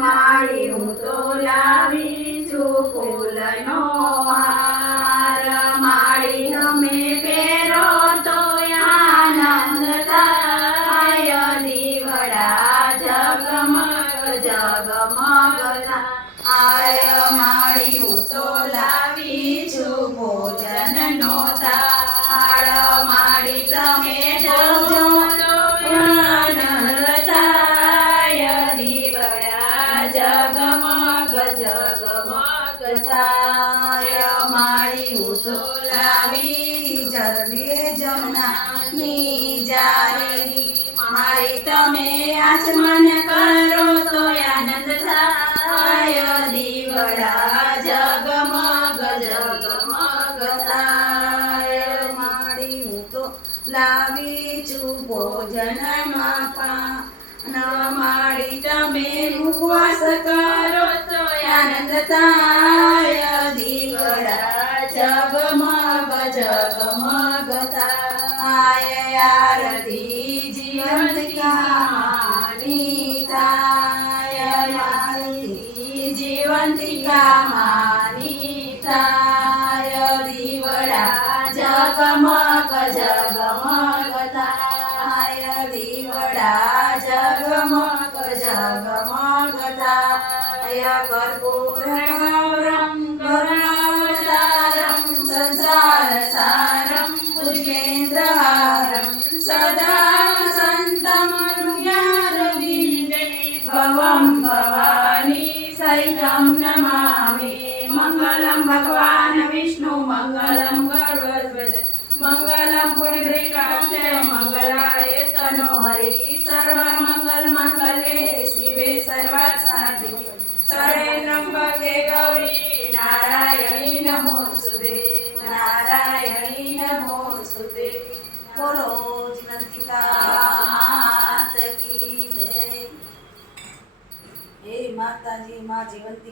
માળી હું તો લાવી છું ફૂલનો હાર. માળી તમે પહેરો તો આનંદ થાય. દીવડા જગમગ જગમગ થાય માળી હું તો લાવી જગમગ જગમગ થાય મારી તો લાવી જરવે જમનાની જારેની. કરો તો આનંદ થાય. દીવડા જગમગ જગમગ તો લાવી છું ભોજનમાં પાન મારી તમે ઉપવાસ કરો તો આનંદ થાય. કરુણાવતારમ સંસાર સારમ ભુજગેન્દ્રહારમ સદા સંતમ હૃદયારવિંદે ભવમ ભવાની સહિતમ નમામિ મંગલમ ભગવાન વિષ્ણુ મંગલમ ગરુડધ્વજ મંગલમ પુંડરીકાક્ષ ભગે ગૌરી નારાયણી નમોસ્તુતે નારાયણી નમોસ્તુતે બોલો જીવંતિકા માત કી જય હે માતાજી માં જીવંતી